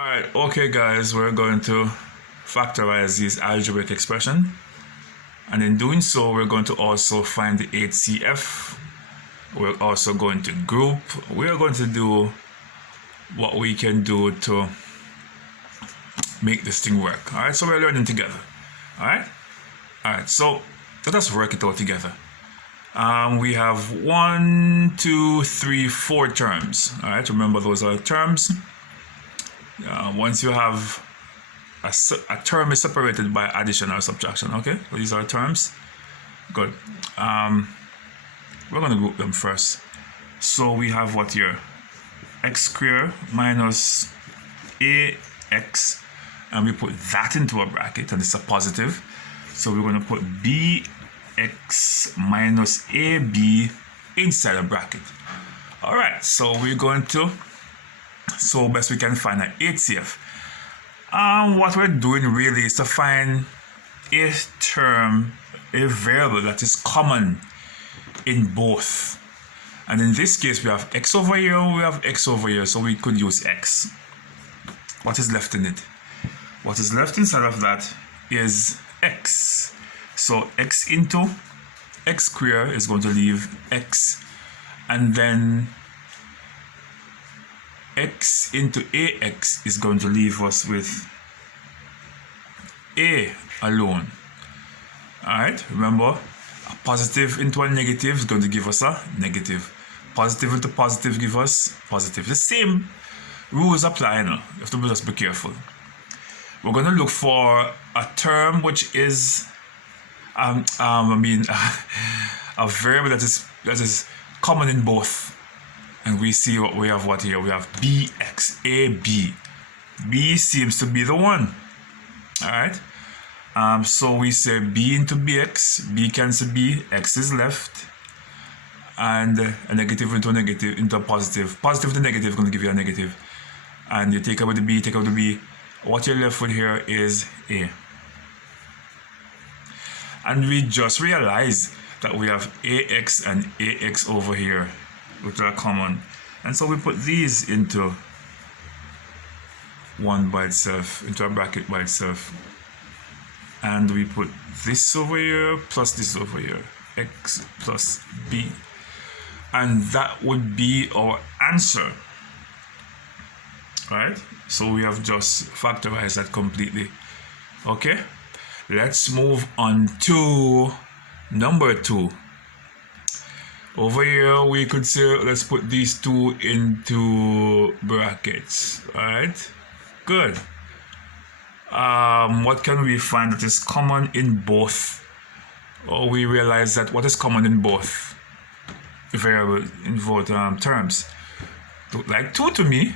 Alright, okay guys, we're going to factorize this algebraic expression, and in doing so we're going to also find the HCF. We're also going to group. We're going to do what we can do to make this thing work. Alright, so we're learning together. Alright, so let us work it out together. We have 1, 2, 3, 4 terms. Alright, remember those are terms. Once you have a term is separated by addition or subtraction. Okay, so these are terms. Good. We're going to group them first. So we have what here? X squared minus ax, and we put that into a bracket, and it's a positive. So we're going to put bx minus ab inside a bracket. All right, so we're going to, so best we can find an HCF. What we're doing really is to find a term, a variable that is common in both. And in this case, we have x over here, we have x over here, so we could use x. What is left in it? What is left inside of that is x. So x into x squared is going to leave x, and then x into ax is going to leave us with a alone. Alright, remember, a positive into a negative is going to give us a negative. Positive into positive give us positive. The same rules apply now. You have to just be careful. We're going to look for a term which is a variable that is common in both. And we see what we have. What here? We have bx, ab. B seems to be the one. Alright. So we say b into bx, b cancel b, x is left, and a negative into a negative into a positive. Positive to negative is going to give you a negative. And you take away the b, take away the b. What you're left with here is a. And we just realized that we have ax and ax over here, which are common. And so we put these into one by itself, into a bracket by itself. And we put this over here plus this over here, x plus b. And that would be our answer. Right? So we have just factorized that completely. Okay? Let's move on to number 2. Over here, we could say, let's put these two into brackets. Alright? Good. What can we find that is common in both? Or we realize that what is common in both variables, in both terms? Look like 2 to me.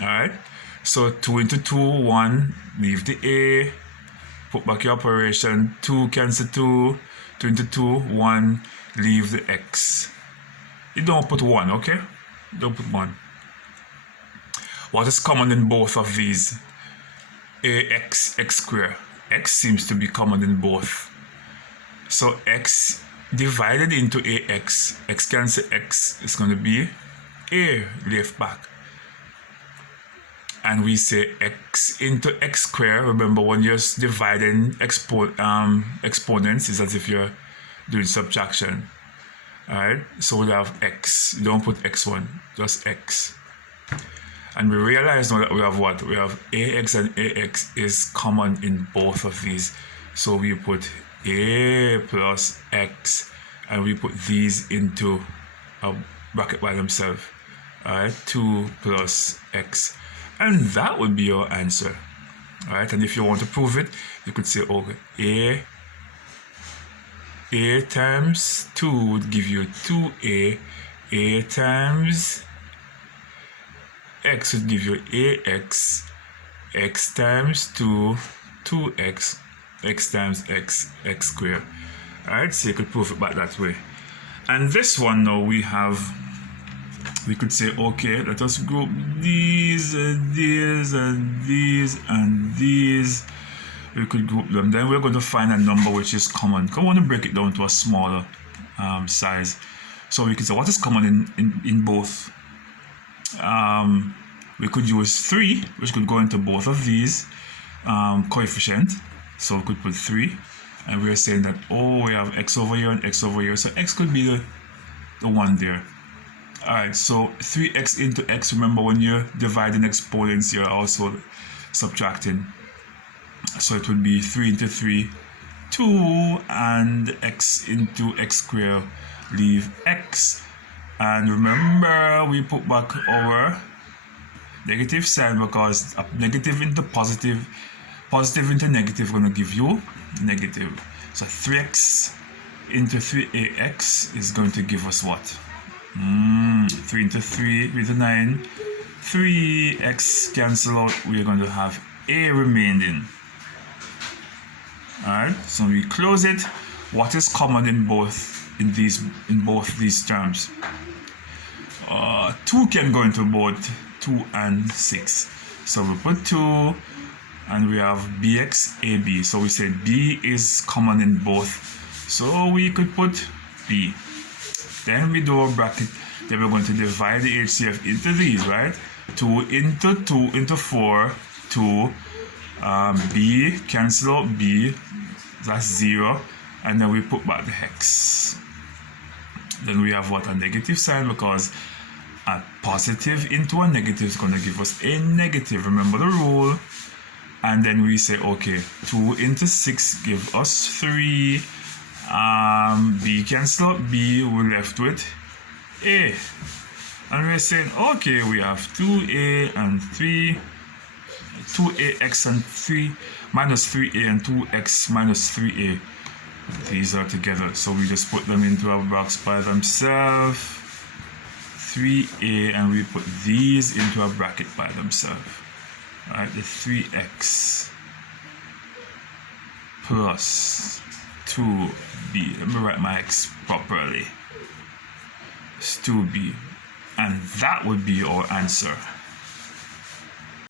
Alright? So 2 into 2, 1, leave the a, put back your operation, 2 cancel 2, 2 into 2, 1, leave the x. You don't put 1, okay? Don't put 1. What is common in both of these? Ax, x squared. X seems to be common in both. So x divided into ax, x cancel x is going to be a left back. And we say x into x squared. Remember, when you're dividing exponents, it's as if you're doing subtraction. Alright, so we have x. You don't put x1, just x. And we realize now that we have what? We have ax, and ax is common in both of these. So we put a plus x, and we put these into a bracket by themselves. Alright, 2 plus x. And that would be your answer. Alright, and if you want to prove it, you could say, okay, a times 2 would give you 2a. A times x would give you ax. X times 2, 2x. X times x, x squared. Alright, so you could prove it back that way. And this one now we could say, okay, let us group these and these and these and these. We could group them. Then we're going to find a number which is common. I want to break it down to a smaller size. So we can say what is common in both. we could use 3, which could go into both of these coefficient. So we could put 3, and we're saying that, oh, we have x over here and x over here, so x could be the one there. Alright, so 3x into x, remember when you're dividing exponents, you're also subtracting. So it would be 3 into 3, 2, and x into x squared, leave x. And remember, we put back our negative sign, because a negative into positive, positive into negative going to give you negative. So 3x into 3ax is going to give us what? 3 into 3 with a 9. 3x cancel out, we're going to have a remaining. Alright, so we close it. What is common in both these terms? 2 can go into both 2 and 6. So we put 2 and we have bx ab. So we said b is common in both. So we could put b. Then we do a bracket. Then we're going to divide the HCF into these, right? 2 into 4, 2. B, cancel out b, that's 0. And then we put back the hex. Then we have what? A negative sign, because a positive into a negative is going to give us a negative. Remember the rule. And then we say, okay, 2 into 6 give us 3. B cancel out b, we're left with a. And we're saying, okay, we have 2a and 3. 2ax and 3 minus 3a and 2x minus 3a. These are together, so we just put them into a box by themselves. 3a, and we put these into a bracket by themselves. Alright, the 3x plus 2b. Let me write my x properly. It's 2b. And that would be our answer.